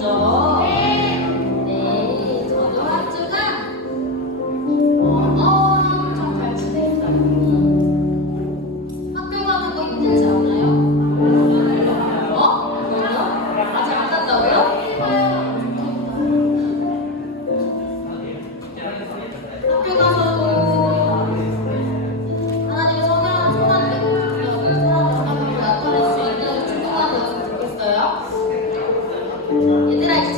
있죠? 네, 저도 한 주간 엄청 잘 지냈어요. 학교 가는 거 힘들지 않아요? 아직 안 갔다고요? 학교 가서도 하나님의 선한 손안 내고 선한 사람으로 나타낼 수 있는 중고가 되었으면 좋겠어요. 얘들아 이제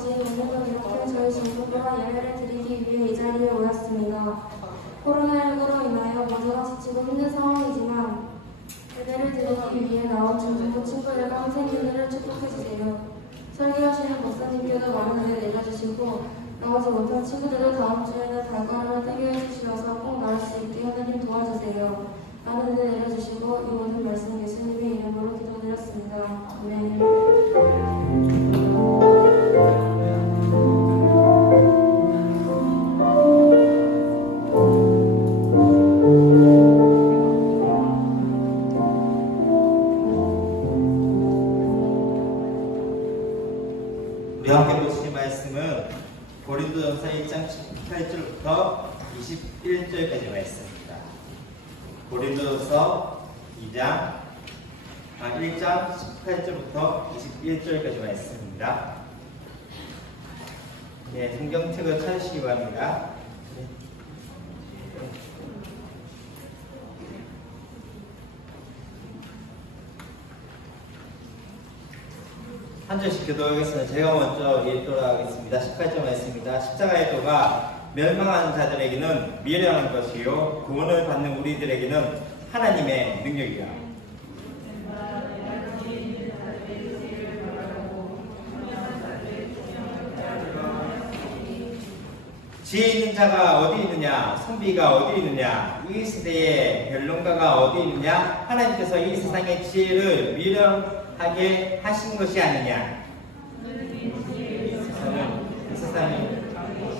아버지, 오늘은 이렇게 저희 전부가 예배를 드리기 위해 이 자리에 모였습니다. 코로나19로 인하여 모두가 지치고 힘든 상황이지만 예배를 드리기 위해 나온 중등부 친구들과 선생님들을 축복해주세요. 설교하시는 목사님께도 많은 은혜 내려주시고 나오지 못한 친구들도 다음 주에는 발걸음을 떼게 해주시어서 꼭 나올 수 있게 하나님 도와주세요. 많은 은혜 내려주시고 이 모든 말씀 예수님의 이름으로 기도드렸습니다. 아멘. 우리 함께 보실 말씀은 고린도전서 1장 18절부터 21절까지 말씀입니다. 고린도전서 1장 18절부터 21절까지 말씀입니다. 네, 성경책을 찾으시기 바랍니다. 한 절씩 교도하겠습니다. 제가 먼저 읽도록 하겠습니다. 18절 말씀입니다. 십자가의 도가 멸망하는 자들에게는 미련한 것이요 구원을 받는 우리들에게는 하나님의 능력이라. 지혜 있는 자가 어디 있느냐? 선비가 어디 있느냐? 이 시대에 변론가가 어디 있느냐? 하나님께서 이 세상의 지혜를 미련하게 하신 것이 아니냐? 이 세상의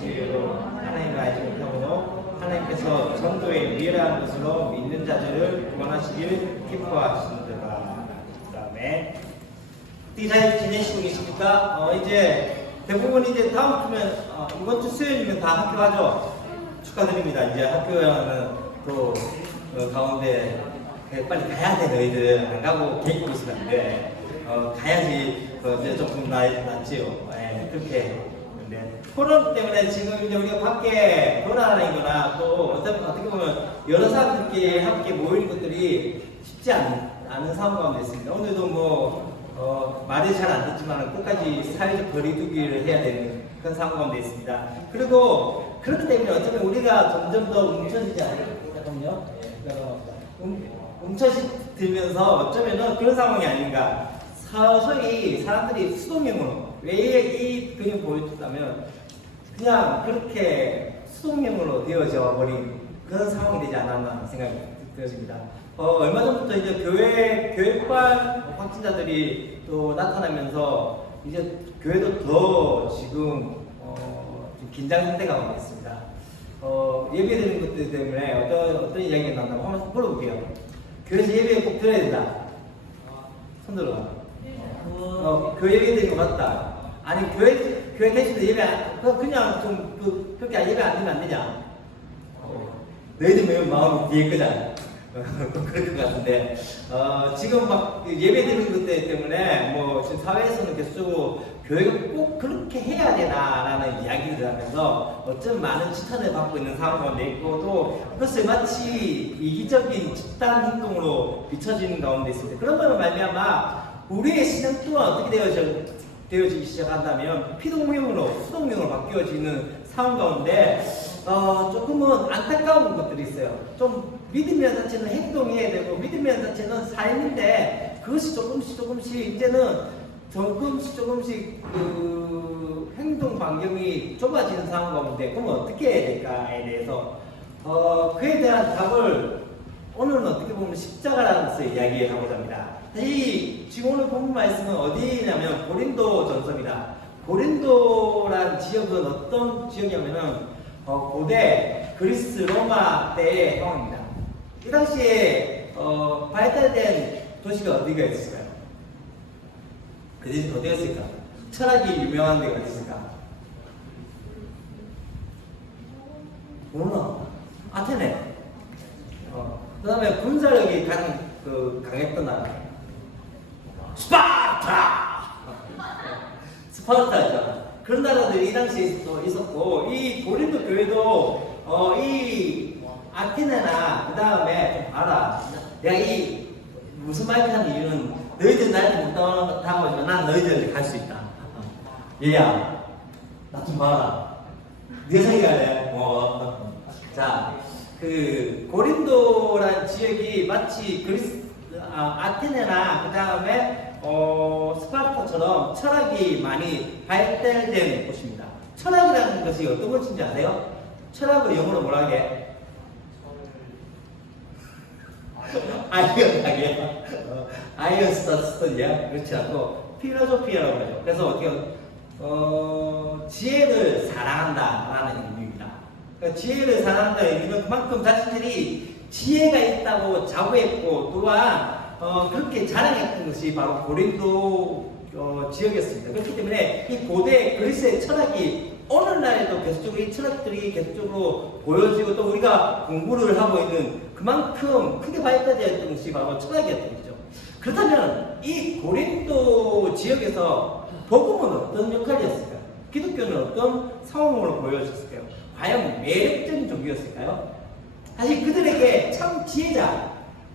지혜로 하나님을 알지 못하므로 하나님께서 전도에 미련한 것으로 믿는 자들을 구원하시길 기뻐하시는도다. 그 다음에 어떻게 잘 지내시고 계십니까? 이제 대부분 이제 다음 주면 이번 주 수요일이면 다 학교 가죠. 축하드립니다. 이제 학교는 또 가운데 빨리 가야 돼. 너희들 안 가고 계획 보고 있었는데 가야지 이제 조금 낫지요. 네, 그렇게. 근데 코로나 때문에 지금 이제 우리가 밖에 돌아다니거나 또 어떻게 보면 여러 사람들끼리 함께 모이는 것들이 쉽지 않은 상황 가운데 있습니다. 오늘도 뭐 말이 잘 안 듣지만 끝까지 사회적 거리두기를 해야 되는 그런 상황 가운데 있습니다. 그리고 그렇기 때문에 어쩌면 우리가 점점 더 뭉쳐지지 않아요? 잠깐만요. 뭉쳐지면서 어쩌면은 그런 상황이 아닌가. 서서히 사람들이 수동형으로 왜 이 그림 보여줬다면 그냥 그렇게 수동형으로 되어져 버린 그런 상황이 되지 않았나 생각이 들어집니다. 얼마 전부터 이제 교회관 확진자들이 또 나타나면서 이제 교회도 더 지금 좀 긴장 상태가 오고 있습니다. 예배드리는 것들 때문에 어떤 이야기가 나온다고 한번 물어볼게요. 교회에서 예배 꼭 드려야 된다. 손 들어봐. 교회 예배 드리는 거 맞다. 아니 교회 대신에 예배 그냥 좀 그렇게 예배 안 드리면 안 되냐? 너희들 매우 마음이 뒤에 거잖아. 그럴 것 같은데 지금 막 예배 드리는 것 때문에 뭐 지금 사회에서는 계속 교회가 꼭 그렇게 해야 되나라는 이야기를 하면서 어쩌면 많은 지탄을 받고 있는 상황 가운데 있고 또 그것을 마치 이기적인 집단 행동으로 비춰지는 가운데 있습니다. 그런 거는 말미암아 우리의 신앙 또한 어떻게 되어지기 시작한다면 피동명으로 수동명으로 바뀌어지는 상황 가운데 조금은 안타까운 것들이 있어요. 좀 믿음이라는 자체는 행동해야 되고 믿음이라는 자체는 삶인데 그것이 조금씩 이제는 조금씩 그 행동 반경이 좁아지는 상황 가운데 그러면 어떻게 해야 될까에 대해서 그에 대한 답을 오늘은 어떻게 보면 십자가라는 것을 이야기하고자 합니다. 지금 오늘 본문 말씀은 어디냐면 고린도 전서입니다. 고린도란 지역은 어떤 지역이냐면은 고대 그리스 로마 때의 상황입니다. 이 당시에 발달된 도시가 어디가 있을까요? 어디가 있을까? 철학이 유명한 데가 어디 있을까? 몰라. 아테네. 그 다음에 군사력이 가장 강했던 나라. 스파르타였잖아. 그런 나라들이 이 당시에 있었고, 이 고린도 교회도, 이 아테네나, 그 다음에, 좀 알아. 내가 무슨 말을 하는 이유는, 너희들 나한테 못 당하지만 난 너희들한테 갈 수 있다. 얘야, 나 좀 봐라. 네 생각에. 자, 그 고린도란 지역이 마치 아테네나 그 다음에 스파르타처럼 철학이 많이 발달된 곳입니다. 철학이라는 것이 어떤 것인지 아세요? 철학을 영어로 뭐라 하게? 아이언하게 아이언 스터디야 그렇지 않고 필로소피아라고 하죠. 그래서 어떻게 지혜를 사랑한다라는 의미입니다. 그러니까 지혜를 사랑한다는 의미는 그만큼 자신들이 지혜가 있다고 자부했고 또한 그렇게 자랑했던 것이 바로 고린도 지역이었습니다. 그렇기 때문에 이 고대 그리스의 철학이 오늘날에도 계속적으로 이 철학들이 계속적으로 보여지고 또 우리가 공부를 하고 있는 그만큼 크게 발달되었던 것이 바로 철학이었던 거죠. 그렇다면 이 고린도 지역에서 복음은 어떤 역할이었을까요? 기독교는 어떤 상황으로 보여졌을까요? 과연 매력적인 종교였을까요? 사실 그들에게 참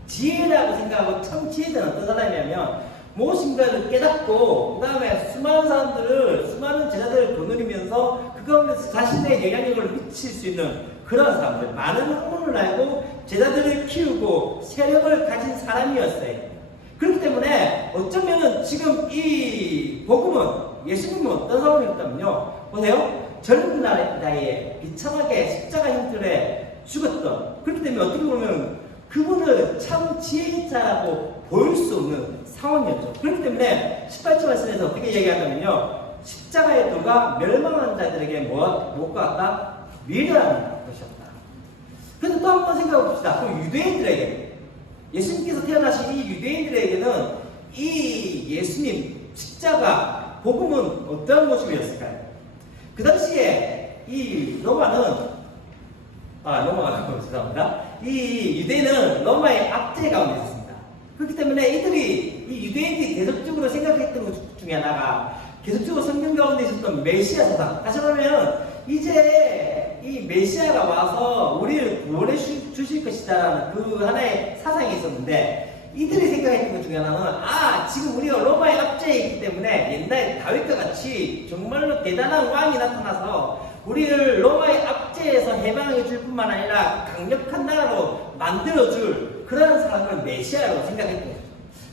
지혜라고 생각하고 참 지혜자는 어떤 사람이냐면 무엇인가를 깨닫고 그 다음에 수많은 제자들을 거느리면서 그 가운데서 자신의 영향력을 미칠 수 있는 그런 사람들, 많은 학문을 알고 제자들을 키우고 세력을 가진 사람이었어요. 그렇기 때문에 어쩌면은 지금 이 복음은 예수님은 어떤 상황이었다면요, 보세요. 젊은 나이에 비참하게 십자가 형틀에 죽었던, 그렇기 때문에 어떻게 보면 그분을 참 지혜자라고 보일 수 없는 상황이었죠. 그렇기 때문에 18절 말씀에서 어떻게 얘기하냐면요, 십자가의 도가 멸망한 자들에게 무엇과 같다? 미련한 것이었다. 그런데 또 한 번 생각해 봅시다. 그럼 유대인들에게, 예수님께서 태어나신 이 유대인들에게는 이 예수님 십자가 복음은 어떠한 모습이었을까요? 그 당시에 이 로마가 죄송합니다. 이 유대인은 로마의 압제 가운데 있었습니다. 그렇기 때문에 이 유대인들이 계속적으로 생각했던 것 중에 하나가 계속적으로 성경 가운데 있었던 메시아 사상. 다시 말하면 이제 이 메시아가 와서 우리를 구원해 주실 것이다라는 그 하나의 사상이 있었는데, 이들이 생각했던 것 중에 하나는 지금 우리가 로마의 압제에 있기 때문에 옛날 다윗과 같이 정말로 대단한 왕이 나타나서 우리를 로마의 압제에서 해방해 줄 뿐만 아니라 강력한 나라로 만들어줄 그런 사람을 메시아라고 생각했던 거죠.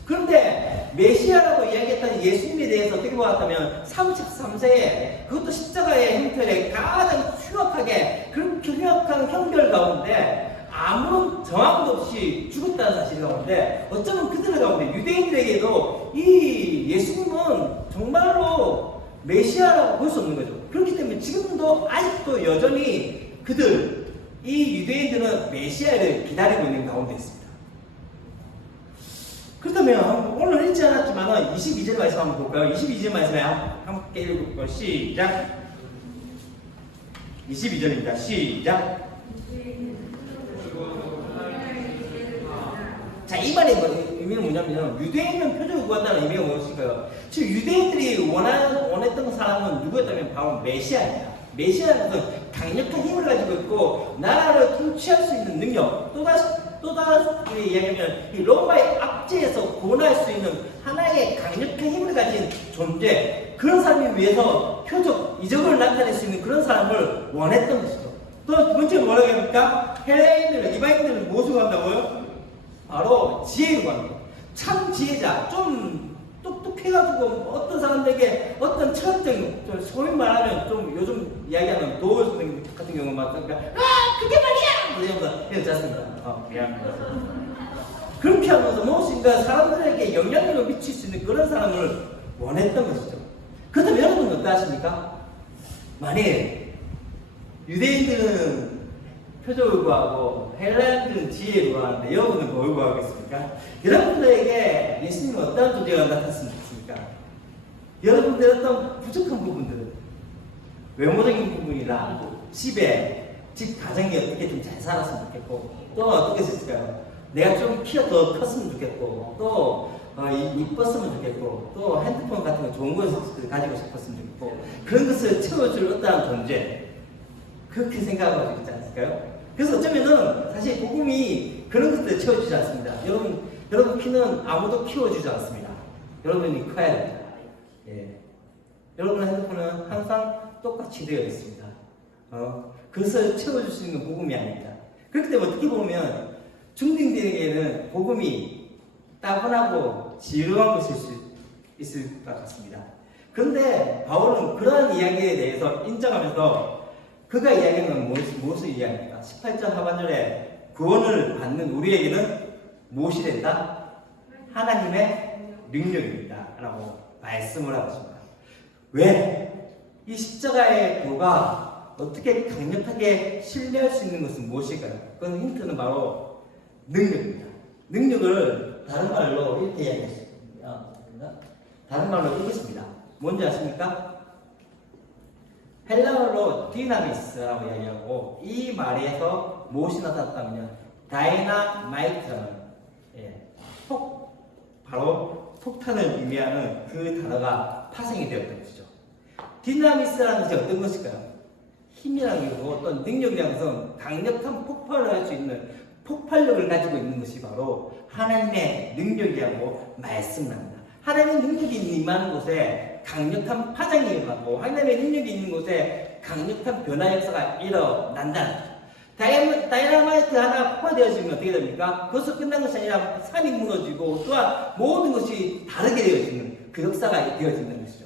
그런데 메시아라고 이야기했던 예수님에 대해서 어떻게 보았다면 33세에 그것도 십자가의 형편에 가장 흉악하게, 그렇게 흉악한 형벌 가운데 아무런 정황도 없이 죽었다는 사실 가운데, 어쩌면 그들 가운데 유대인들에게도 이 예수님은 정말로 메시아라고 볼 수 없는 거죠. 그렇기 때문에 지금도 아직도 여전히 이 유대인들은 메시아를 기다리고 있는 가운데 있습니다. 그렇다면 오늘 읽지 않았지만 22절 말씀 한번 볼까요? 22절 말씀에 함께 읽어볼까요? 시작. 22절입니다. 시작. 자, 이 말의 의미는 뭐냐면 유대인은 표적을 구한다는 의미가 무엇일까요? 지금 유대인들이 원했던 사람은 누구였다면 바로 메시아입니다. 메시아는 강력한 힘을 가지고 있고 나라를 통치할 수 있는 능력, 또 다시 이야기하면 이 로마의 압제에서 구원할 수 있는 하나의 강력한 힘을 가진 존재, 그런 사람을 위해서 표적, 이적을 나타낼 수 있는 그런 사람을 원했던 것이죠. 또 두 번째는 뭐라고 합니까? 헬레인들은, 이방인들은 무엇을 구한다고요? 바로 지혜를 구하는 거. 참 지혜자, 좀 똑똑해가지고 어떤 사람들에게 어떤 철학적인, 소위 말하면 좀 요즘 이야기하는 도울 선생님 같은 경우는 막 그게 말이야! 이러지 않습니다. 미안합니다. 그렇게 하면서 무엇인가 사람들에게 영향력을 미칠 수 있는 그런 사람을 원했던 것이죠. 그렇다면 여러분은 어떠하십니까? 만일 유대인들은 표적을 구하고 헬라인들은 지혜를 구하는데 여러분은 뭘 구하겠습니까? 여러분들에게 예수님은 어떤 존재가 나타났으면 좋겠습니까? 여러분들의 어떤 부족한 부분들은 외모적인 부분이나 집에, 집 가정이 어떻게 좀 잘 살았으면 좋겠고, 또 어떻게 했을까요? 내가 좀 키가 더 컸으면 좋겠고, 또 이뻤으면 좋겠고, 또 핸드폰 같은 거 좋은 것을 가지고 싶었으면 좋겠고, 그런 것을 채워줄 어떠한 존재, 그렇게 생각하고 있지 않을까요? 그래서 어쩌면은 사실 복음이 그런 것들을 채워주지 않습니다. 여러분 키는 아무도 키워주지 않습니다. 여러분이 커야 됩니다. 예. 여러분의 핸드폰은 항상 똑같이 되어 있습니다. 그것을 채워줄 수 있는 복음이 아닙니다. 그렇기 때문에 어떻게 보면 중딩들에게는 복음이 따분하고 지루한 것일 수 있을 것 같습니다. 그런데 바울은 그러한 이야기에 대해서 인정하면서 그가 이야기하는 무엇을 이야기합니까? 18절 하반절에 구원을 받는 우리에게는 무엇이 된다? 하나님의 능력입니다. 라고 말씀을 하고 있습니다. 왜? 이 십자가의 도가 어떻게 강력하게 신뢰할 수 있는 것은 무엇일까요? 그 힌트는 바로 능력입니다. 능력을 다른 말로 이렇게 이야기했습니다. 다른 말로 이렇습니다. 뭔지 아십니까? 헬라어로 디나미스라고 이야기하고 이 말에서 무엇이 나타났다면요, 다이나마이트라는 바로 폭탄을 의미하는 그 단어가 파생이 되었던 것이죠. 디나미스라는 것이 어떤 것일까요? 힘이라는 것이고 어떤 능력이라는 것은 강력한 폭발을 할 수 있는 폭발력을 가지고 있는 것이 바로 하나님의 능력이라고 말씀합니다. 하나님의 능력이 임하는 곳에 강력한 파장이 일어나고 하나님의 능력이 있는 곳에 강력한 변화 역사가 일어난다는 거죠. 다이나마이트 하나 폭발되어지면 어떻게 됩니까? 그것으로 끝난 것이 아니라 산이 무너지고 또한 모든 것이 다르게 되어지는 그 역사가 되어지는 것이죠.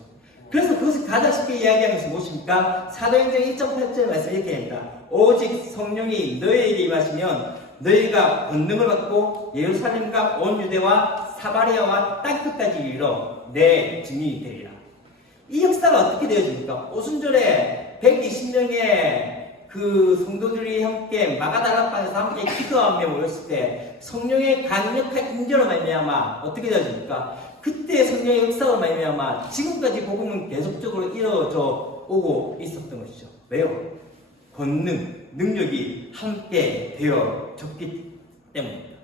그래서 그것을 가장 쉽게 이야기하는 것이 무엇입니까? 사도행전 1.8절 말씀 이렇게 합니다. 오직 성령이 너희에게 임하시면 너희가 권능을 받고 예루살렘과 온 유대와 사마리아와 땅끝까지 이르러 내 증인이 되리라. 이 역사가 어떻게 되어집니까? 오순절에 120명의 그 성도들이 함께 마가다락방에서 함께 기도하며 모였을 때 성령의 강력한 인전으로 말미암아 어떻게 되어집니까? 그때 성령의 역사로 말미암아 지금까지 복음은 계속적으로 이루어져 오고 있었던 것이죠. 왜요? 권능, 능력이 함께 되어졌기 때문입니다.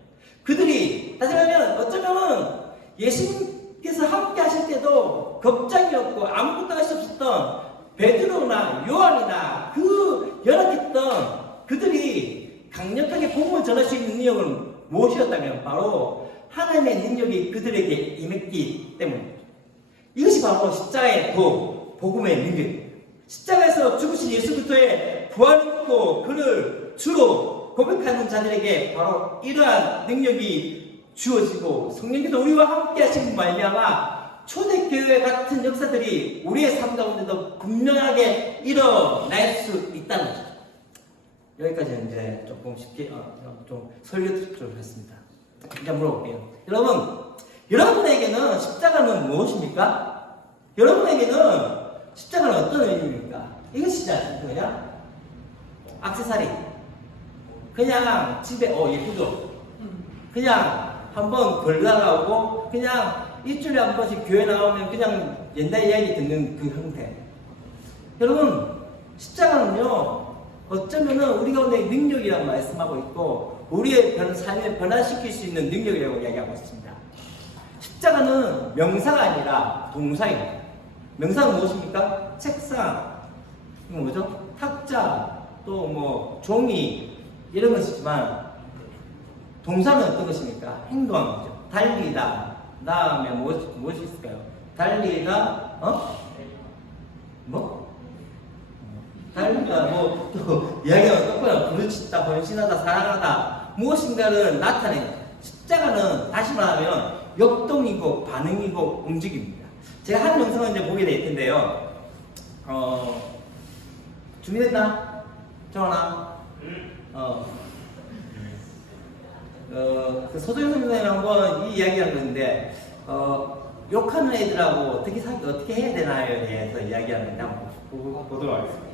그들이 다시 말하면 어쩌면 예수님께서 함께 하실 때도 겁장이었고 아무것도 할 수 없었던 베드로나 요한이나 그 연약했던 그들이 강력하게 복음을 전할 수 있는 능력은 무엇이었다면 바로 하나님의 능력이 그들에게 임했기 때문입니다. 이것이 바로 십자가의 복음의 능력입니다. 십자가에서 죽으신 예수 그리스도의 부활을 믿고 그를 주로 고백하는 자들에게 바로 이러한 능력이 주어지고 성령께서 우리와 함께 하신 말미암아 초대교회 같은 역사들이 우리의 삶 가운데도 분명하게 일어날 수 있다는 거죠. 여기까지는 이제 조금 쉽게 좀 설교를 했습니다. 이제 물어볼게요. 여러분에게는 십자가는 무엇입니까? 여러분에게는 십자가는 어떤 의미입니까? 이것이지 않습니까? 그냥 액세서리, 그냥 집에 예쁘죠? 그냥 한번 걸다가 오고 그냥 일주일에 한 번씩 교회 나오면 그냥 옛날 이야기 듣는 그 형태. 여러분, 십자가는요 어쩌면은 우리 가운데 능력이라고 말씀하고 있고 우리의 삶을 변화시킬 수 있는 능력이라고 이야기하고 있습니다. 십자가는 명사가 아니라 동사입니다. 명사는 무엇입니까? 책상, 이거 뭐죠? 탁자, 또 뭐 종이 이런 것이지만 동사는 어떤 것입니까? 행동하는 거죠. 달리다. 다음에 무엇이 있을까요? 달리다, 달리다, 또 이야기하면 똑바로 부르짖다, 번신하다, 사랑하다 무엇인가를 나타내는 십자가는 다시 말하면 역동이고 반응이고 움직임입니다. 제가 한 영상을 이제 보게 될 텐데요. 준비됐나? 정원아? 그 소정 선생님 한번 이 이야기한 건데, 욕하는 애들하고 어떻게 해야 되나요에 대해서 이야기하는데 한번 보도록 하겠습니다.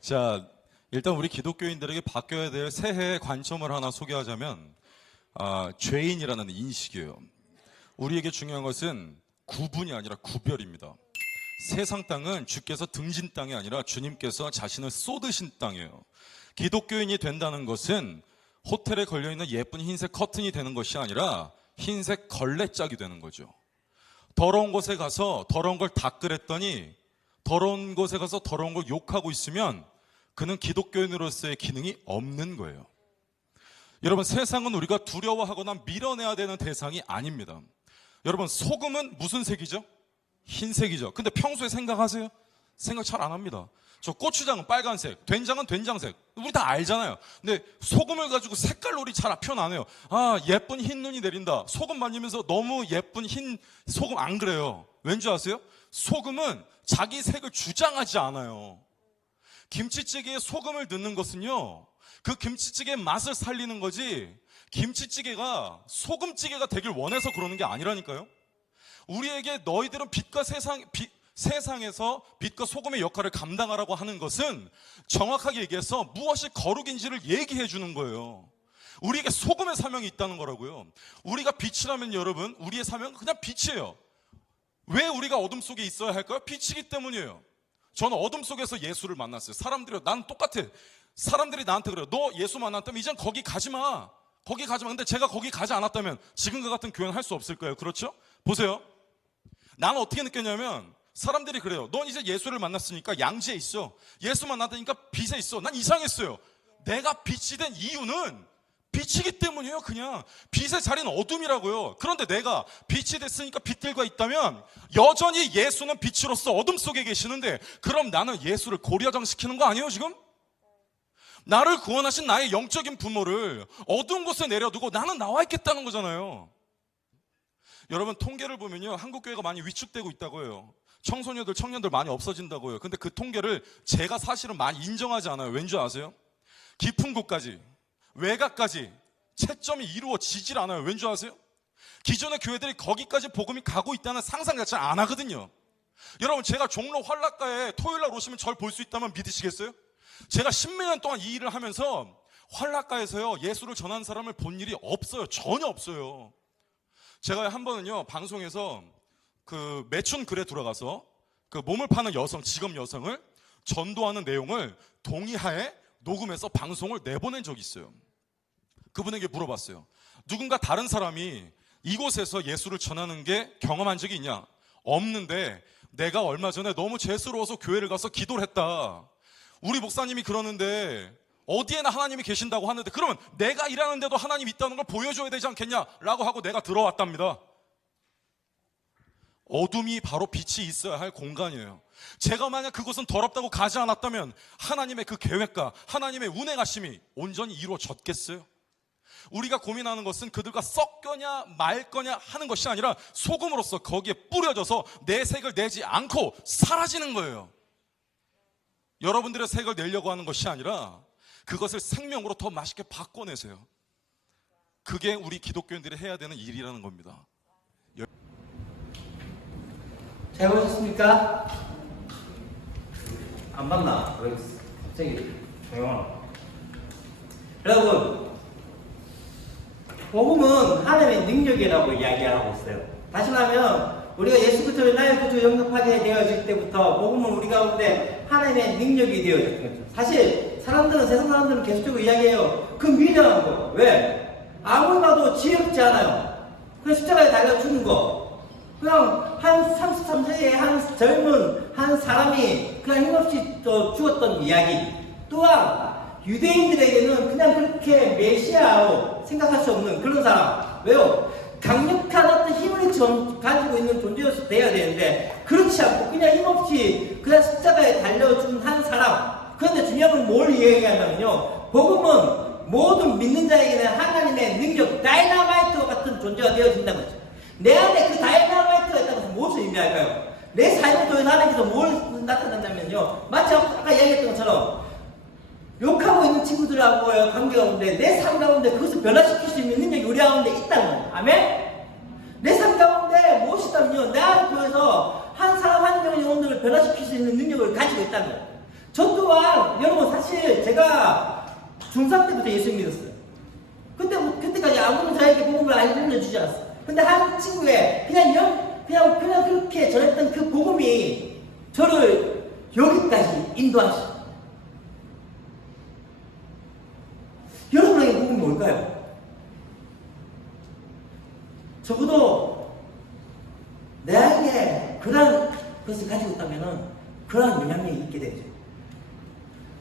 자, 일단 우리 기독교인들에게 바뀌어야 될 새해의 관점을 하나 소개하자면, 죄인이라는 인식이에요. 우리에게 중요한 것은 구분이 아니라 구별입니다. 세상 땅은 주께서 등진 땅이 아니라 주님께서 자신을 쏟으신 땅이에요. 기독교인이 된다는 것은 호텔에 걸려있는 예쁜 흰색 커튼이 되는 것이 아니라 흰색 걸레짝이 되는 거죠. 더러운 곳에 가서 더러운 걸 닦으랬더니 더러운 곳에 가서 더러운 걸 욕하고 있으면 그는 기독교인으로서의 기능이 없는 거예요. 여러분, 세상은 우리가 두려워하거나 밀어내야 되는 대상이 아닙니다. 여러분, 소금은 무슨 색이죠? 흰색이죠. 근데 평소에 생각하세요? 생각 잘 안 합니다. 저 고추장은 빨간색, 된장은 된장색. 우리 다 알잖아요. 근데 소금을 가지고 색깔놀이 잘 표현 안 해요. 아, 예쁜 흰 눈이 내린다. 소금 만지면서 너무 예쁜 흰 소금 안 그래요. 왠지 아세요? 소금은 자기 색을 주장하지 않아요. 김치찌개에 소금을 넣는 것은요, 그 김치찌개의 맛을 살리는 거지, 김치찌개가 소금찌개가 되길 원해서 그러는 게 아니라니까요. 우리에게 너희들은 세상에서 빛과 소금의 역할을 감당하라고 하는 것은 정확하게 얘기해서 무엇이 거룩인지를 얘기해 주는 거예요. 우리에게 소금의 사명이 있다는 거라고요. 우리가 빛이라면 여러분, 우리의 사명은 그냥 빛이에요. 왜 우리가 어둠 속에 있어야 할까요? 빛이기 때문이에요. 저는 어둠 속에서 예수를 만났어요. 사람들이, 난 똑같아. 사람들이 나한테 그래요. 너 예수 만났다면 이젠 거기 가지 마. 거기 가지 마. 근데 제가 거기 가지 않았다면 지금과 같은 교회는 할 수 없을 거예요. 그렇죠? 보세요. 나는 어떻게 느꼈냐면, 사람들이 그래요. 넌 이제 예수를 만났으니까 양지에 있어. 예수 만났다니까 빛에 있어. 난 이상했어요. 내가 빛이 된 이유는 빛이기 때문이에요. 그냥 빛의 자리는 어둠이라고요. 그런데 내가 빛이 됐으니까 빛들과 있다면 여전히 예수는 빛으로서 어둠 속에 계시는데, 그럼 나는 예수를 고려장시키는 거 아니에요 지금? 나를 구원하신 나의 영적인 부모를 어두운 곳에 내려두고 나는 나와 있겠다는 거잖아요. 여러분, 통계를 보면요, 한국교회가 많이 위축되고 있다고 해요. 청년들 많이 없어진다고 해요. 근데 그 통계를 제가 사실은 많이 인정하지 않아요. 왠지 아세요? 깊은 곳까지, 외곽까지 채점이 이루어지질 않아요. 왠지 아세요? 기존의 교회들이 거기까지 복음이 가고 있다는 상상 자체를 안 하거든요. 여러분, 제가 종로 활락가에 토요일날 오시면 절 볼 수 있다면 믿으시겠어요? 제가 10몇 년 동안 이 일을 하면서 활락가에서요, 예수를 전하는 사람을 본 일이 없어요. 전혀 없어요. 제가 한 번은요, 방송에서 그 매춘 글에 들어가서 그 몸을 파는 여성, 직업 여성을 전도하는 내용을 동의하에 녹음해서 방송을 내보낸 적이 있어요. 그분에게 물어봤어요. 누군가 다른 사람이 이곳에서 예수를 전하는 게 경험한 적이 있냐? 없는데 내가 얼마 전에 너무 죄스러워서 교회를 가서 기도를 했다. 우리 목사님이 그러는데 어디에나 하나님이 계신다고 하는데, 그러면 내가 일하는데도 하나님 있다는 걸 보여줘야 되지 않겠냐? 라고 하고 내가 들어왔답니다. 어둠이 바로 빛이 있어야 할 공간이에요. 제가 만약 그곳은 더럽다고 가지 않았다면 하나님의 그 계획과 하나님의 운행하심이 온전히 이루어졌겠어요? 우리가 고민하는 것은 그들과 썩거냐 말 거냐 하는 것이 아니라 소금으로서 거기에 뿌려져서 내 색을 내지 않고 사라지는 거예요. 여러분들의 색을 내려고 하는 것이 아니라 그것을 생명으로 더 맛있게 바꿔내세요. 그게 우리 기독교인들이 해야 되는 일이라는 겁니다. 잘 보셨습니까? 안 봤나? 왜 갑자기 조용하나? 여러분, 복음은 하나님의 능력이라고 이야기하고 있어요. 다시 말하면 우리가 예수 그리스도를 나의 구주 영접하게 되어질 때부터 복음은 우리 가운데 하나님의 능력이 되어질 거죠. 사실 사람들은, 세상 사람들은 계속적으로 이야기해요. 그 미련한 거. 왜? 아무리 봐도 지혜롭지 않아요. 그래서 십자가에 달려 죽은 거. 그냥 한 33세의 한 젊은 한 사람이 그냥 힘없이 또 죽었던 이야기. 또한 유대인들에게는 그냥 그렇게 메시아로 생각할 수 없는 그런 사람. 왜요? 강력한 어떤 힘을 가지고 있는 존재로서 돼야 되는데 그렇지 않고 그냥 힘없이 그냥 십자가에 달려준 한 사람. 그런데 중요한 건 뭘 이야기하냐면요, 복음은 모든 믿는 자에게는 하나님의 능력, 다이너마이트와 같은 존재가 되어진다는 거죠. 내 안에 그 다이너마이트가 있다는 것은 무엇을 의미할까요? 내 삶을 통해서 하나님께서 뭘 나타낸다면요, 마치 아까 이야기했던 것처럼 욕하고 있는 친구들하고의 관계 가운데 내 삶 가운데 그것을 변화시킬 수 있는 능력이 우리 가운데 있다는 거예요. 아멘? 내 삶 가운데 무엇이 있다면요, 내 안을 통해서 한 사람 한 명의 영혼들을 변화시킬 수 있는 능력을 가지고 있다는 거예요. 저 또한 여러분, 사실 제가 중3 때부터 예수 믿었어요. 그때까지 아무도 저에게 복음을 알려주지 않았어요. 근데 한 친구의 그냥 그렇게 전했던 그 복음이 저를 여기까지 인도하시죠. 여러분에게 복음이 뭘까요? 적어도 내게 그런 것을 가지고 있다면 그런 영향력이 있게 되죠.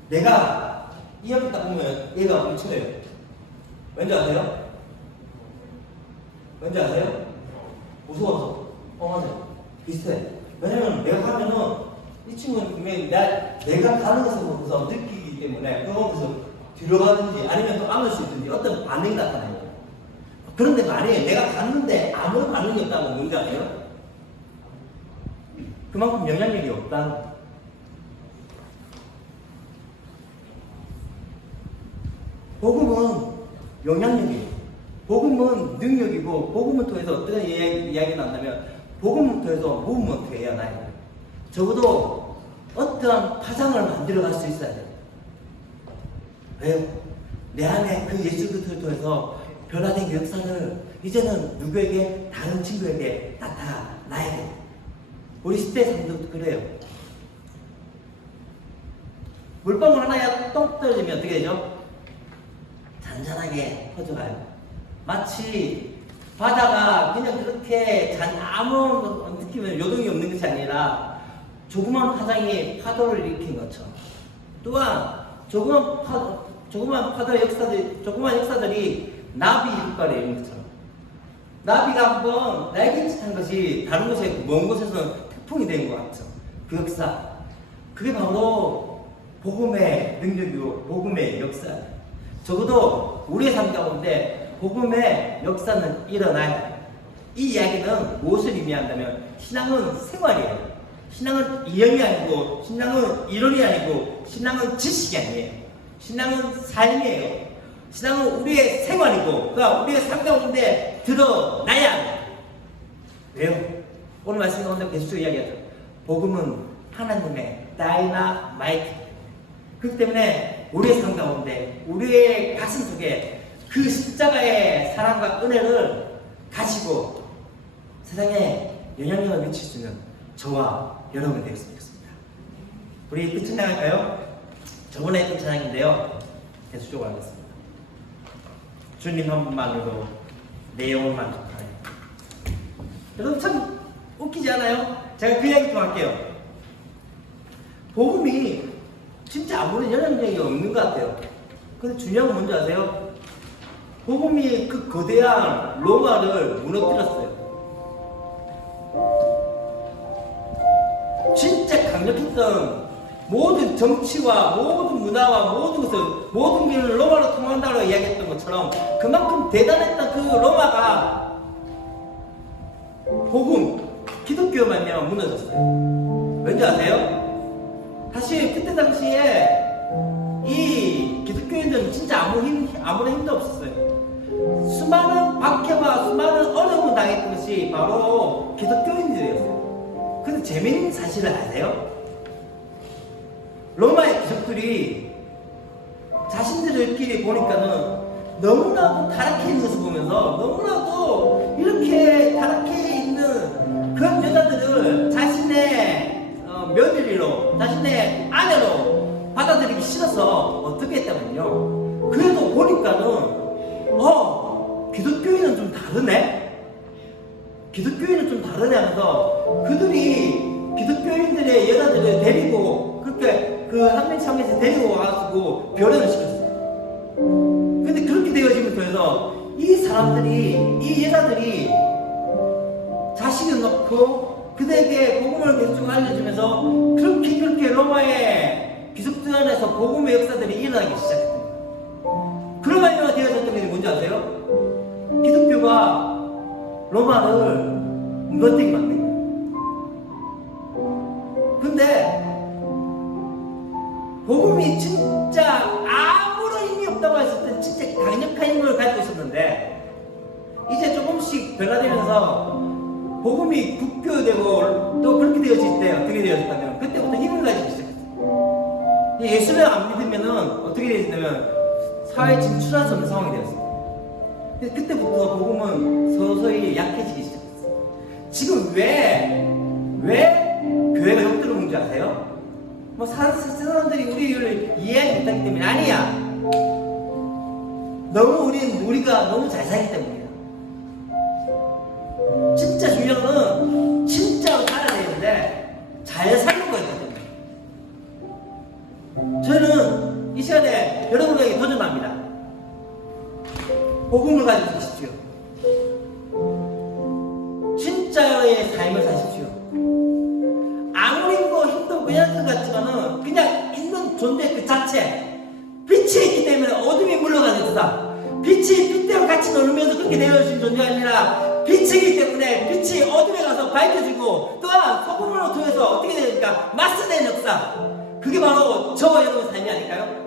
내가 이 옆에 딱 보면 얘가 미쳐요. 왠지 아세요? 왠지 아세요? 무서워서. 맞아요. 비슷해. 왜냐면 내가 하면은 이 친구는 분명히 내가 가는 것을 보고서 느끼기 때문에 그거에서 들어가든지 아니면 또 안을 수 있든지 어떤 반응이 나타나요. 그런데 만약에 내가 갔는데 아무 반응이 없다는 뭔지 아세요? 그만큼 영향력이 없다는 거예요. 복음은 영향력이에요. 복음은 능력이고, 복음을 통해서 어떤 이야기가 난다면, 복음을 통해서 모험을 어떻게 해야 하나요? 적어도 어떠한 파장을 만들어 갈 수 있어야 돼요. 왜요? 내 안에 그 예수 그리스도를 통해서 변화된 그 역사를 이제는 누구에게, 다른 친구에게 나타나야 돼요. 우리 10대 사람들도 그래요. 물방울 하나에 똥 떨어지면 어떻게 되죠? 잔잔하게 퍼져가요. 마치 바다가 그냥 그렇게 아무 느낌은 요동이 없는 것이 아니라 조그만 파장이 파도를 일으킨 것처럼, 또한 조그만 역사들이 나비 효과를 이룬 것처럼, 나비가 한번 날갯짓한 것이 다른 곳에, 먼 곳에서는 태풍이 되는 것 같죠. 그 역사, 그게 바로 복음의 능력이고 복음의 역사예요. 적어도 우리의 삶 가운데 복음의 역사는 일어나요. 이 이야기는 무엇을 의미한다면, 신앙은 생활이에요. 신앙은 이론이 아니고, 신앙은 이론이 아니고, 신앙은 지식이 아니에요. 신앙은 삶이에요. 신앙은 우리의 생활이고, 그러니까 우리의 삶 가운데 드러나야 합니다. 왜요? 오늘 말씀 가운데 계속 이야기하죠. 복음은 하나님의 다이나마이트. 그렇기 때문에 우리의 삶 가운데, 우리의 가슴 속에 그 십자가의 사랑과 은혜를 가지고 세상에 영향력을 미칠 수 있는 저와 여러분이 되었으면 좋겠습니다. 우리 끝 찬양할까요? 저번에 했던 찬양인데요. 계속적으로 하겠습니다. 주님 한 분만으로 내 영혼 만족하네. 여러분 참 웃기지 않아요? 제가 그 이야기 좀 할게요. 복음이 진짜 아무런 영향력이 없는 것 같아요. 근데 중요한 건 뭔지 아세요? 복음이 그 거대한 로마를 무너뜨렸어요. 진짜 강력했던 모든 정치와 모든 문화와 모든 것을, 모든 길을 로마로 통한다고 이야기했던 것처럼 그만큼 대단했던 그 로마가 복음, 기독교만요 무너졌어요. 왠지 아세요? 사실 그때 당시에 이 기독교인들은 진짜 아무런 힘도 없었어요. 수많은 박해와 수많은 어려움을 당했던 것이 바로 기독교인들이었어요. 근데 재미있는 사실을 아세요? 로마의 귀족들이 자신들끼리 보니까는 너무나도 타락해 있는 것을 보면서, 너무나도 이렇게 타락해 있는 그런 여자들을 자신의 며느리로, 자신의 아내로 받아들이기 싫어서 어떻게 했다면요, 그래도 보니까는 기독교인은 좀 다르네? 기독교인은 좀 다르네 하면서 그들이 기독교인들의 여자들을 데리고 그렇게 그 한명창에서 데리고 와가지고 결혼을 시켰어요. 근데 그렇게 되어지면서 이 사람들이, 이 여자들이 자식을 놓고 그들에게 복음을 계속 알려주면서 그렇게 로마의 귀족들 안에서 복음의 역사들이 일어나기 시작했습니다. 그러면서 되어졌던 게 뭔지 아세요? 기독교가 로마를 무너뜨리게 만든 거예요. 근데 복음이 진짜 아무런 힘이 없다고 했을 때 진짜 강력한 힘을 가지고 있었는데, 이제 조금씩 변화되면서 복음이 국교되고 또 그렇게 되어질 때 어떻게 되어졌다면, 그때부터 힘을 가지기 시작했어요. 예수를 안 믿으면은 어떻게 되어지냐면 사회에 진출할 수 없는 상황이 되었어요. 그때부터 복음은 서서히 약해지기 시작했어요. 지금 왜 교회가 욕들어오는 줄 아세요? 뭐 사람들이 우리를 이해하지 못하기 때문에 아니야. 너무 우리가 너무 잘 살기 때문이야. 진짜 중요한 건 진짜로 살아야 되는데 잘 사는 거였기 때문에. 저는 이 시간에 여러분에게 도전합니다. 복음을 가지고 사십시오. 진짜의 삶을 사십시오. 아무리 힘도 그냥 것보다는 그냥 있는 존재 그 자체, 빛이 있기 때문에 어둠이 물러가겠다. 빛이 빛대로 같이 놀면서 그렇게 되어진 존재가 아니라 빛이기 때문에 빛이 어둠에 가서 밝혀지고, 또한 소금을 통해서 어떻게 되니까 맞서는 역사, 그게 바로 저와 여러분의 삶이 아닐까요?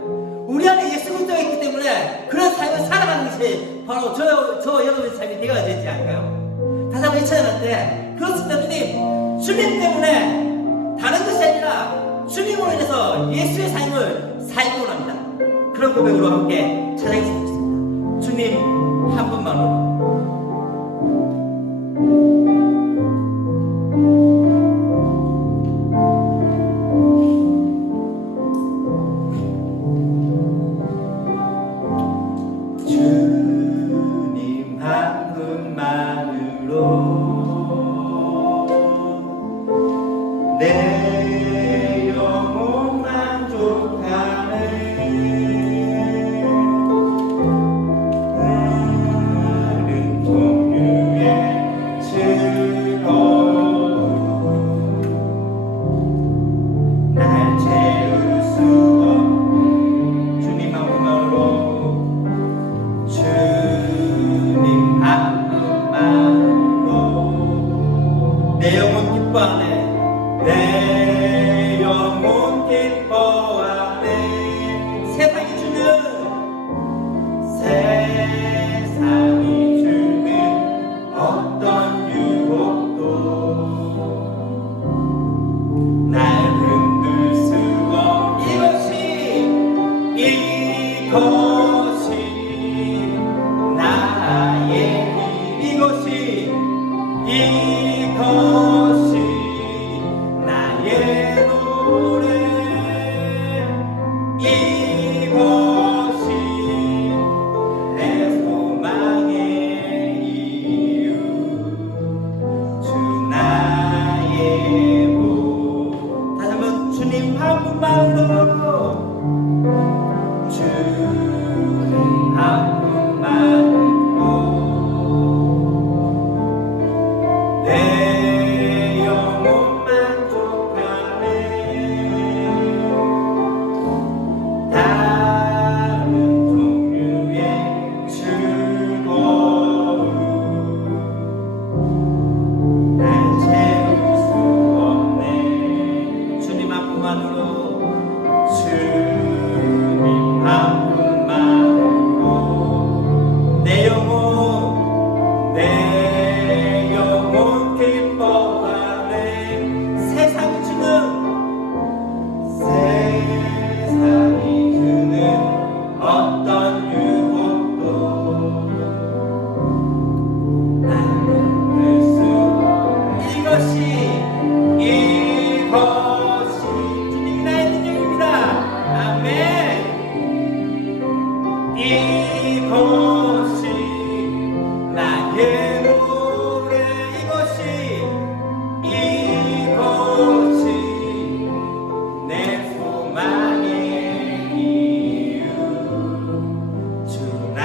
우리 안에 예수 그리스도가 있기 때문에 그런 삶을 살아가는 것이 바로 저와 여러분의 삶이 되어야 되지 않을까요? 다시 한번 외쳐야 때, 그렇습니다. 주님 때문에 다른 것이 아니라 주님으로 인해서 예수의 삶을 살기 원합니다. 그런 고백으로 함께 찬양했으면 좋겠습니다. 주님 한 분만으로. 주님 한 분만으로 내 영혼 만족하네. 다른 종류의 즐거움 날 채울 수 없네. 주님 한 분만으로, 주님 한 분만으로 내 영혼 기뻐하네. 내 영혼 기뻐하네. 세상이 주는 어떤 유혹도 날 흔들 수 없는 이것이 나의 힘. 이것이 나의 노래. 이것이 내 소망의 이유. 주 나의 복. 다시 한번 주님 한 분만으로, 주님 한 분만으로 내 영혼 만족하네. 다른 종류의 즐거움 날 채울 수 없네. 주님 한 분만으로, 주님 한 분만으로 내 영혼 기뻐하네. 세상이 주는 어떤 유혹도 날 흔들 수 없네. 이것이 주님이 나의 능력입니다. 아멘. 이것이 나의 노래. 이것이 내 소망의 이유. 주나.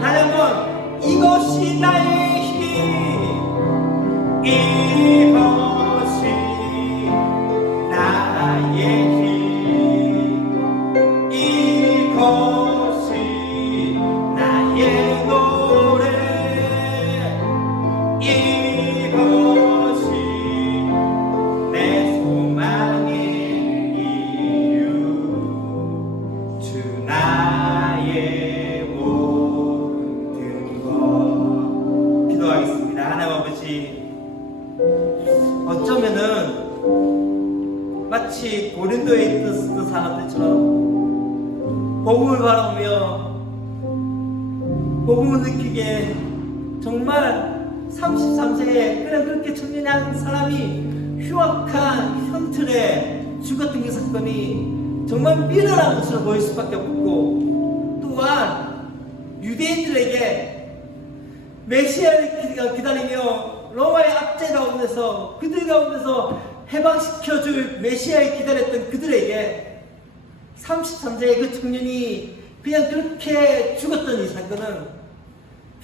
다시 한번, 이것이 나의 힘. 이것이 나의 힘. 이것이 나의 노래. 이것이 내 소망의 이유. 주 나의 모든 것. 기도하겠습니다. 하나님 아버지, 어쩌면은 마치 고린도에 있던 그 사람들처럼 복음을 바라보며 복음을 느끼게 정말 33세에 그냥 그렇게 청년이 한 사람이 흉악한 형틀에 죽었던 그 사건이 정말 미련한 것으로 보일 수밖에 없고, 또한 유대인들에게 메시아를 기다리며 로마의 압제 가운데서 그들 가운데서 해방시켜줄 메시아를 기다렸던 그들에게 33세의 그 청년이 그냥 그렇게 죽었던 이 사건은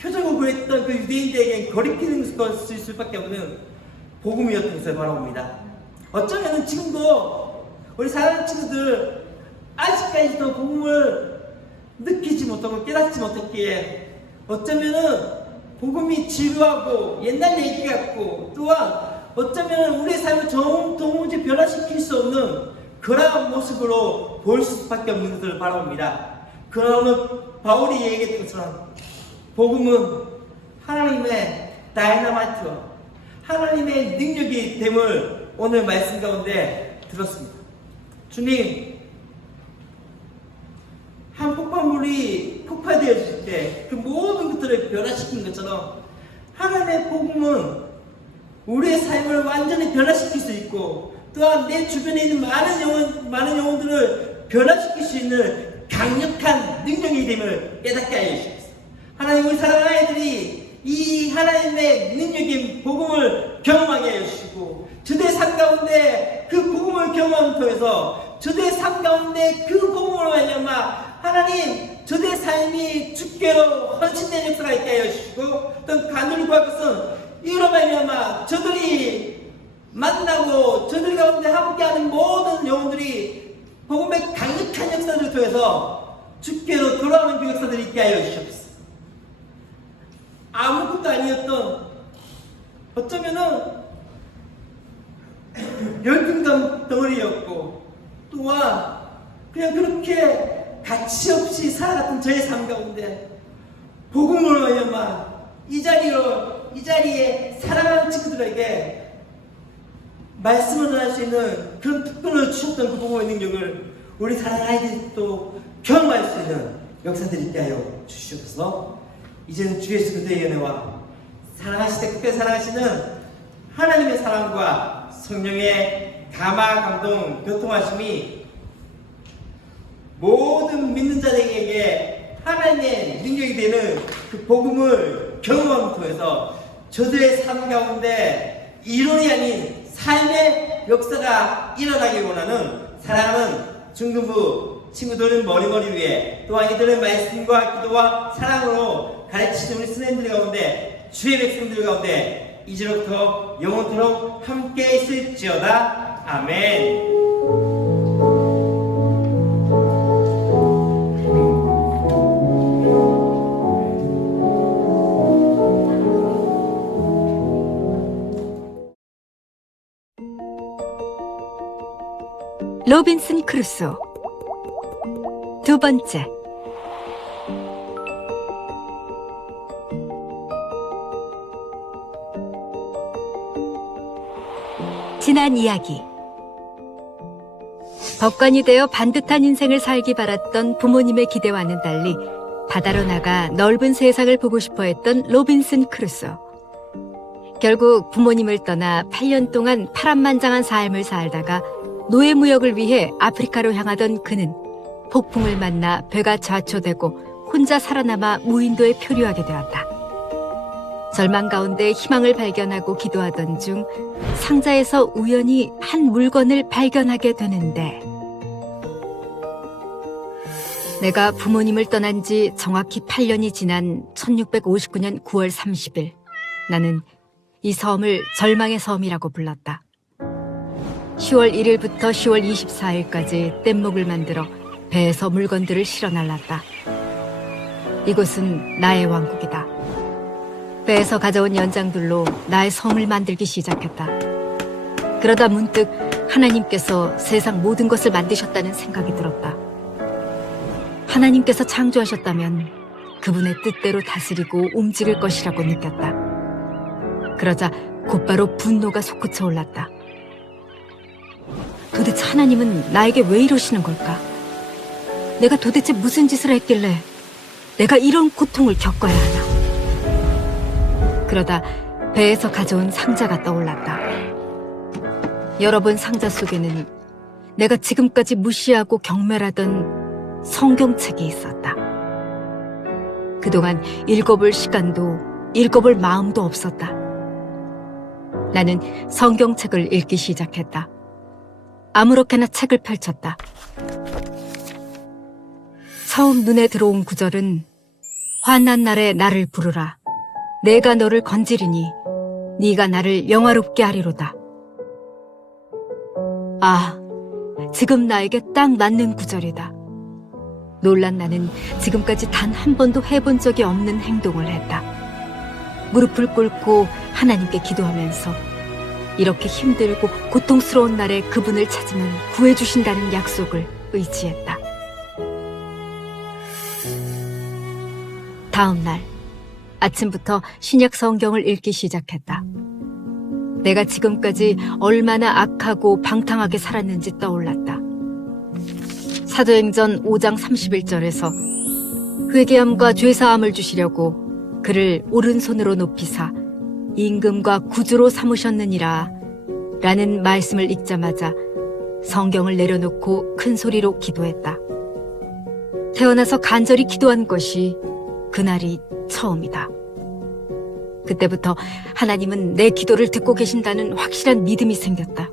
표적을 구했던 그 유대인들에게 거리끼는 것일 수밖에 없는 복음이었던 것을 바라봅니다. 어쩌면 지금도 우리 사랑하는 친구들 아직까지도 복음을 느끼지 못하고 깨닫지 못했기에 어쩌면은 복음이 지루하고 옛날 얘기 같고 또한 어쩌면 우리의 삶을 도무지 변화시킬 수 없는 그러한 모습으로 보일 수밖에 없는 것들을 바라봅니다. 그러나 오늘 바울이 얘기했던 것처럼 복음은 하나님의 다이너마이트, 하나님의 능력이 됨을 오늘 말씀 가운데 들었습니다. 주님, 한 폭발물이 폭발되어질 때 그 모든 것들을 변화시키는 것처럼 하나님의 복음은 우리의 삶을 완전히 변화시킬 수 있고 또한 내 주변에 있는 많은 영혼들을 변화시킬 수 있는 강력한 능력이 됨을 깨닫게 하여 주시옵소서. 하나님, 우리 사랑하는 아이들이 이 하나님의 능력인 복음을 경험하게 하여 주시고 저들의 삶 가운데 그 복음을 경험함을 통해서 저들의 삶 가운데 그 복음으로 말미암아 하나님 저들의 삶이 주께로 헌신된 역사가 있게 하여 주시고 또 간절히 구할 것은 이로 말미암아 저들이 만나고 저들 가운데 함께하는 모든 영혼들이 복음의 강력한 역사들을 통해서 주께로 돌아오는 그 역사들이 있게 하여 주시옵소서. 아무것도 아니었던 어쩌면은 열등감 덩어리였고 또한 그냥 그렇게 가치 없이 살아갔던 저의 삶 가운데 복음으로 말미암아 이 자리에 사랑하는 친구들에게 말씀을 전할 수 있는 그런 특권을 주셨던 그 복음의 능력을 우리 사랑하는 아이들도 경험할 수 있는 역사들이 있게 하여 주시옵소서. 이제는 주 예수 그리스도의 은혜와 사랑하시되 끝까지 사랑하시는 하나님의 사랑과 성령의 감화 감동 교통하심이 모든 믿는 자들에게 하나님의 능력이 되는 그 복음을 경험함을 통해서 저들의 삶 가운데 이론이 아닌 삶의 역사가 일어나길 원하는 사랑하는 중등부 친구들은 머리머리 위에 또한 이들의 말씀과 기도와 사랑으로 가르치는 우리 선생님들 가운데 주의 백성들 가운데 이제로부터 영원토록 함께 있을지어다. 아멘. 로빈슨 크루소 두 번째. 지난 이야기. 법관이 되어 반듯한 인생을 살기 바랐던 부모님의 기대와는 달리 바다로 나가 넓은 세상을 보고 싶어 했던 로빈슨 크루소. 결국 부모님을 떠나 8년 동안 파란만장한 삶을 살다가 노예무역을 위해 아프리카로 향하던 그는 폭풍을 만나 배가 좌초되고 혼자 살아남아 무인도에 표류하게 되었다. 절망 가운데 희망을 발견하고 기도하던 중 상자에서 우연히 한 물건을 발견하게 되는데, 내가 부모님을 떠난 지 정확히 8년이 지난 1659년 9월 30일, 나는 이 섬을 절망의 섬이라고 불렀다. 10월 1일부터 10월 24일까지 뗏목을 만들어 배에서 물건들을 실어 날랐다. 이곳은 나의 왕국이다. 배에서 가져온 연장들로 나의 섬을 만들기 시작했다. 그러다 문득 하나님께서 세상 모든 것을 만드셨다는 생각이 들었다. 하나님께서 창조하셨다면 그분의 뜻대로 다스리고 움직일 것이라고 느꼈다. 그러자 곧바로 분노가 솟구쳐 올랐다. 도대체 하나님은 나에게 왜 이러시는 걸까? 내가 도대체 무슨 짓을 했길래 내가 이런 고통을 겪어야 하나? 그러다 배에서 가져온 상자가 떠올랐다. 열어본 상자 속에는 내가 지금까지 무시하고 경멸하던 성경책이 있었다. 그동안 읽어볼 시간도 읽어볼 마음도 없었다. 나는 성경책을 읽기 시작했다. 아무렇게나 책을 펼쳤다. 처음 눈에 들어온 구절은 환난 날에 나를 부르라. 내가 너를 건지리니 네가 나를 영화롭게 하리로다. 아, 지금 나에게 딱 맞는 구절이다. 놀란 나는 지금까지 단 한 번도 해본 적이 없는 행동을 했다. 무릎을 꿇고 하나님께 기도하면서 이렇게 힘들고 고통스러운 날에 그분을 찾으면 구해주신다는 약속을 의지했다. 다음 날 아침부터 신약 성경을 읽기 시작했다. 내가 지금까지 얼마나 악하고 방탕하게 살았는지 떠올랐다. 사도행전 5장 31절에서 회개함과 죄사함을 주시려고 그를 오른손으로 높이사 임금과 구주로 삼으셨느니라 라는 말씀을 읽자마자 성경을 내려놓고 큰 소리로 기도했다. 태어나서 간절히 기도한 것이 그날이 처음이다. 그때부터 하나님은 내 기도를 듣고 계신다는 확실한 믿음이 생겼다.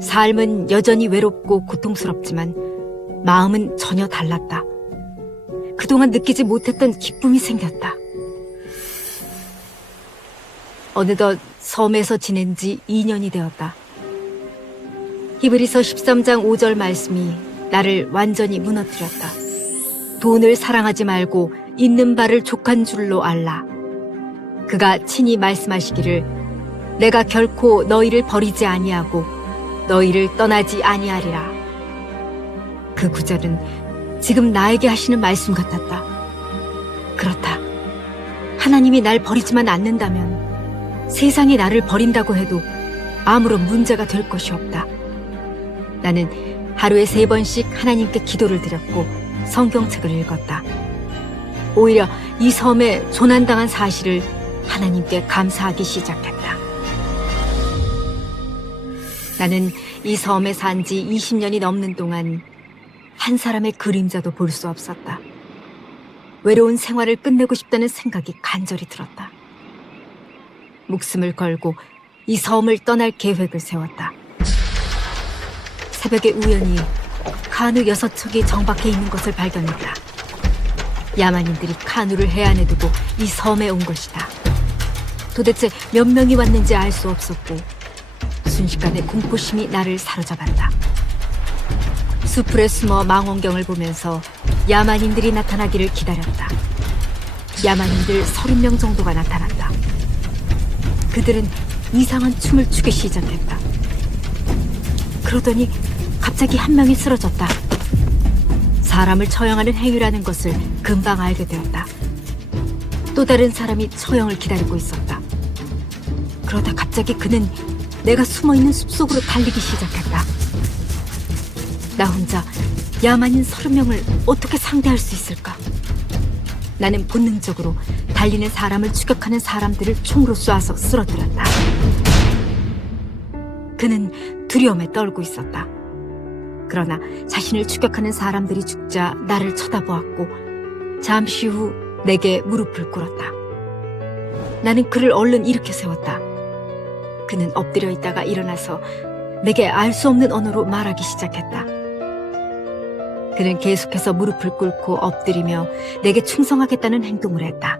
삶은 여전히 외롭고 고통스럽지만 마음은 전혀 달랐다. 그동안 느끼지 못했던 기쁨이 생겼다. 어느덧 섬에서 지낸 지 2년이 되었다. 히브리서 13장 5절 말씀이 나를 완전히 무너뜨렸다. 돈을 사랑하지 말고 있는 바를 족한 줄로 알라. 그가 친히 말씀하시기를 내가 결코 너희를 버리지 아니하고 너희를 떠나지 아니하리라. 그 구절은 지금 나에게 하시는 말씀 같았다. 그렇다. 하나님이 날 버리지만 않는다면 세상이 나를 버린다고 해도 아무런 문제가 될 것이 없다. 나는 하루에 3번씩 하나님께 기도를 드렸고 성경책을 읽었다. 오히려 이 섬에 조난당한 사실을 하나님께 감사하기 시작했다. 나는 이 섬에 산 지 20년이 넘는 동안 한 사람의 그림자도 볼 수 없었다. 외로운 생활을 끝내고 싶다는 생각이 간절히 들었다. 목숨을 걸고 이 섬을 떠날 계획을 세웠다. 새벽에 우연히 카누 6척이 정박해 있는 것을 발견했다. 야만인들이 카누를 해안에 두고 이 섬에 온 것이다. 도대체 몇 명이 왔는지 알 수 없었고 순식간에 공포심이 나를 사로잡았다. 수풀에 숨어 망원경을 보면서 야만인들이 나타나기를 기다렸다. 야만인들 30명 정도가 나타났다. 그들은 이상한 춤을 추기 시작했다. 그러더니 갑자기 한 명이 쓰러졌다. 사람을 처형하는 행위라는 것을 금방 알게 되었다. 또 다른 사람이 처형을 기다리고 있었다. 그러다 갑자기 그는 내가 숨어있는 숲속으로 달리기 시작했다. 나 혼자 야만인 30명을 어떻게 상대할 수 있을까? 나는 본능적으로 달리는 사람을 추격하는 사람들을 총으로 쏴서 쓰러뜨렸다. 그는 두려움에 떨고 있었다. 그러나 자신을 추격하는 사람들이 죽자 나를 쳐다보았고 잠시 후 내게 무릎을 꿇었다. 나는 그를 얼른 일으켜 세웠다. 그는 엎드려 있다가 일어나서 내게 알 수 없는 언어로 말하기 시작했다. 그는 계속해서 무릎을 꿇고 엎드리며 내게 충성하겠다는 행동을 했다.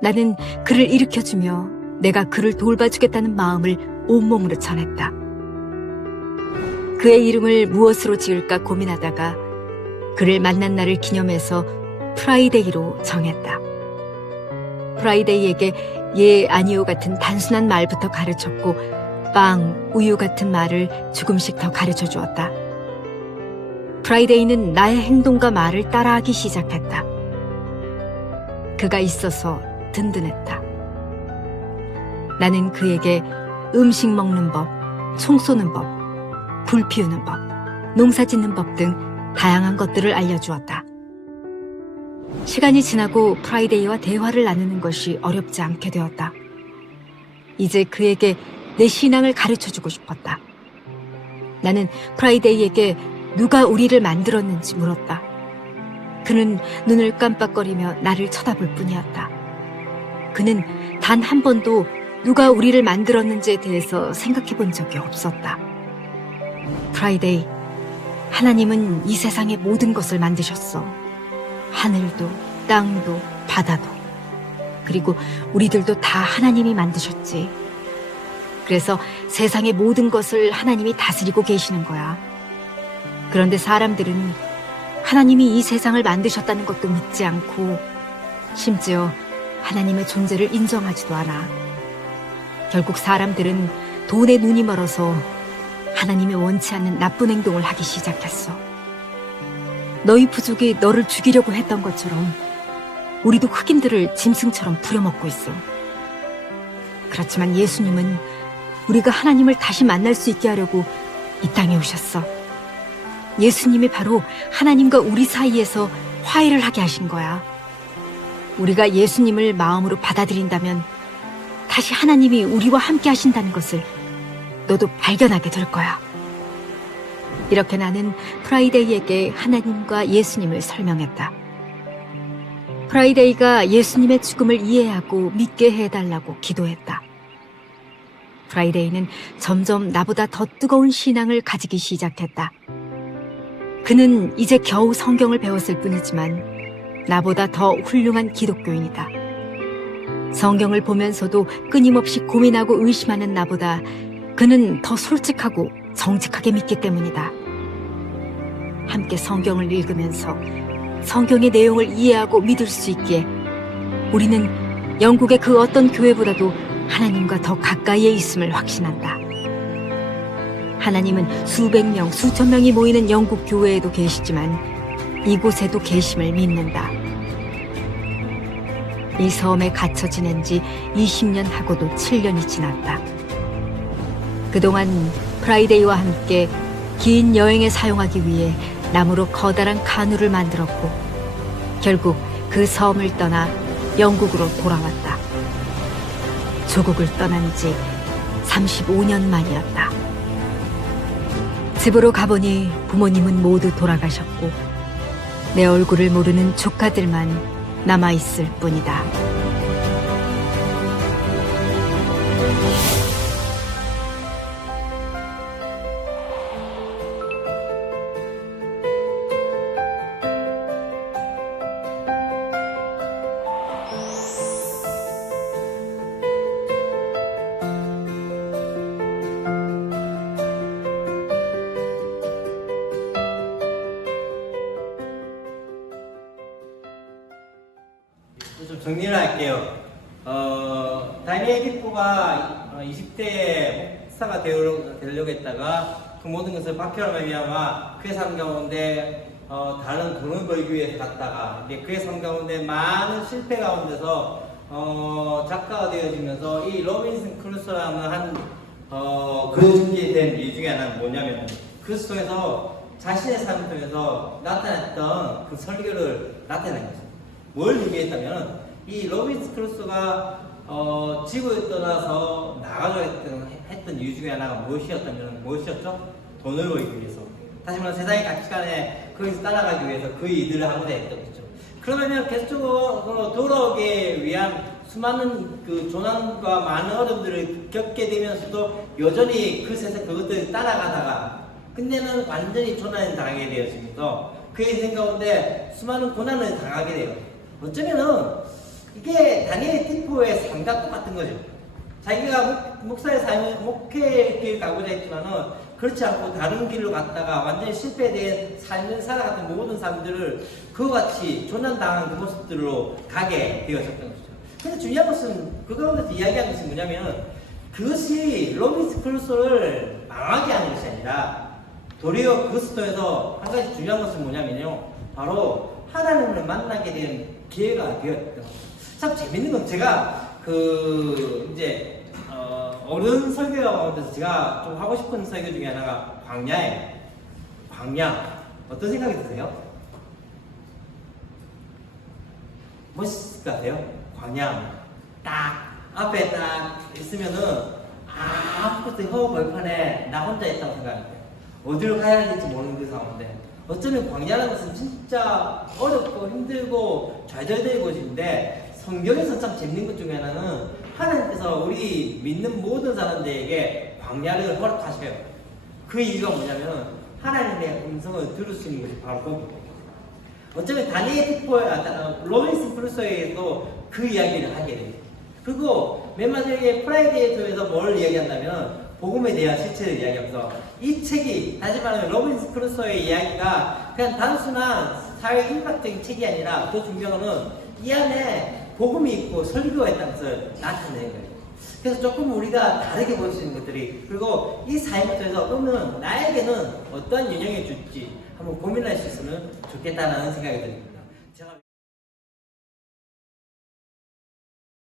나는 그를 일으켜주며 내가 그를 돌봐주겠다는 마음을 온몸으로 전했다. 그의 이름을 무엇으로 지을까 고민하다가 그를 만난 날을 기념해서 프라이데이로 정했다. 프라이데이에게 예, 아니요 같은 단순한 말부터 가르쳤고 빵, 우유 같은 말을 조금씩 더 가르쳐 주었다. 프라이데이는 나의 행동과 말을 따라하기 시작했다. 그가 있어서 든든했다. 나는 그에게 음식 먹는 법, 총 쏘는 법, 불 피우는 법, 농사 짓는 법 등 다양한 것들을 알려주었다. 시간이 지나고 프라이데이와 대화를 나누는 것이 어렵지 않게 되었다. 이제 그에게 내 신앙을 가르쳐주고 싶었다. 나는 프라이데이에게 누가 우리를 만들었는지 물었다. 그는 눈을 깜빡거리며 나를 쳐다볼 뿐이었다. 그는 단 한 번도 누가 우리를 만들었는지에 대해서 생각해 본 적이 없었다. 프라이데이, 하나님은 이 세상의 모든 것을 만드셨어. 하늘도, 땅도, 바다도. 그리고 우리들도 다 하나님이 만드셨지. 그래서 세상의 모든 것을 하나님이 다스리고 계시는 거야. 그런데 사람들은 하나님이 이 세상을 만드셨다는 것도 믿지 않고 심지어 하나님의 존재를 인정하지도 않아. 결국 사람들은 돈에 눈이 멀어서 하나님이 원치 않는 나쁜 행동을 하기 시작했어. 너희 부족이 너를 죽이려고 했던 것처럼 우리도 흑인들을 짐승처럼 부려먹고 있어. 그렇지만 예수님은 우리가 하나님을 다시 만날 수 있게 하려고 이 땅에 오셨어. 예수님이 바로 하나님과 우리 사이에서 화해를 하게 하신 거야. 우리가 예수님을 마음으로 받아들인다면 다시 하나님이 우리와 함께 하신다는 것을 너도 발견하게 될 거야. 이렇게 나는 프라이데이에게 하나님과 예수님을 설명했다. 프라이데이가 예수님의 죽음을 이해하고 믿게 해달라고 기도했다. 프라이데이는 점점 나보다 더 뜨거운 신앙을 가지기 시작했다. 그는 이제 겨우 성경을 배웠을 뿐이지만 나보다 더 훌륭한 기독교인이다. 성경을 보면서도 끊임없이 고민하고 의심하는 나보다 그는 더 솔직하고 정직하게 믿기 때문이다. 함께 성경을 읽으면서 성경의 내용을 이해하고 믿을 수 있기에 우리는 영국의 그 어떤 교회보다도 하나님과 더 가까이에 있음을 확신한다. 하나님은 수백 명, 수천 명이 모이는 영국 교회에도 계시지만 이곳에도 계심을 믿는다. 이 섬에 갇혀 지낸 지 20년 하고도 7년이 지났다. 그동안 프라이데이와 함께 긴 여행에 사용하기 위해 나무로 커다란 카누를 만들었고 결국 그 섬을 떠나 영국으로 돌아왔다. 조국을 떠난 지 35년 만이었다. 집으로 가보니 부모님은 모두 돌아가셨고 내 얼굴을 모르는 조카들만 남아있을 뿐이다. 좀 정리를 할게요. 다니엘 디포가 20대에 목사가 되려고 했다가 그 모든 것을 박해하며 말미암아 그의 삶 가운데 다른 돈을 벌기 위해서 갔다가 그의 삶 가운데 많은 실패 가운데서 작가가 되어지면서 이 로빈슨 크루소라는 한 그려지게 된 이유 중에 하나는 뭐냐면 그 속에서 자신의 삶을 통해서 나타냈던 그 설교를 나타낸 거죠. 뭘 얘기했다면 이 로빈슨 크루소가 지구에 떠나서 나가려 했던 이유 중에 하나가 무엇이었죠? 돈을 벌기 위해서. 다시 말해 세상의 가치관에 거기서 따라가기 위해서 그 일들을 하고자 했던 거죠. 그러면 계속적으로 돌아오기 위한 수많은 그 조난과 많은 어려움들을 겪게 되면서도 여전히 그 세상 그것들을 따라가다가 끝내는 완전히 조난을 당하게 되어지면서 그의 인생 가운데 수많은 고난을 당하게 돼요. 어쩌면은 이게 다니엘 디포의 삶과 똑같은 거죠. 자기가 목사의 삶을 목회의 길 가고자 했지만은 그렇지 않고 다른 길로 갔다가 완전히 실패된 삶을 살아갔던 모든 사람들을 그와 같이 조난당한 그 모습들로 가게 되어졌던 것이죠. 근데 중요한 것은 그 가운데서 이야기하는 것은 뭐냐면 그것이 로빈슨 크루소를 망하게 하는 것이 아니라 도리어 그것을 통해서 한 가지 중요한 것은 뭐냐면요. 바로 하나님을 만나게 된 기회가 되었던 거죠. 참 재밌는 건 제가 어른 설교 가운데서 제가 좀 하고 싶은 설교 중에 하나가 광야예요. 광야. 어떤 생각이 드세요? 멋있을 것 같아요? 광야. 딱 앞에 딱 있으면은 아무것도 허허 벌판에 나 혼자 있다고 생각해요. 어디로 가야 할지 모르는 그 상황인데 어쩌면 광야라는 것은 진짜 어렵고 힘들고 좌절될 곳인데 성경에서 참 재밌는 것 중에 하나는 하나님께서 우리 믿는 모든 사람들에게 광야를 허락하셔요. 그 이유가 뭐냐면 하나님의 음성을 들을 수 있는 것이 바로 거기거든요. 어쩌면 다니엘 디포의 로빈슨 크루소에도 그 이야기를 하게 돼요. 그리고 맨 마지막에 프라이데이에서 뭘 이야기한다면 복음에 대한 실체를 이야기하면서 이 책이 다시 말하면 로빈슨 크루소의 이야기가 그냥 단순한 사회 인박적인 책이 아니라 더 중요한 거는 이 안에 복음이 있고 설교가 있다는 것을 나타내는 거예요. 그래서 조금 우리가 다르게 볼 수 있는 것들이 그리고 이 사회부터에서 그러면 나에게는 어떠한 영향을 줄지 한번 고민할 수 있으면 좋겠다는 생각이 듭니다.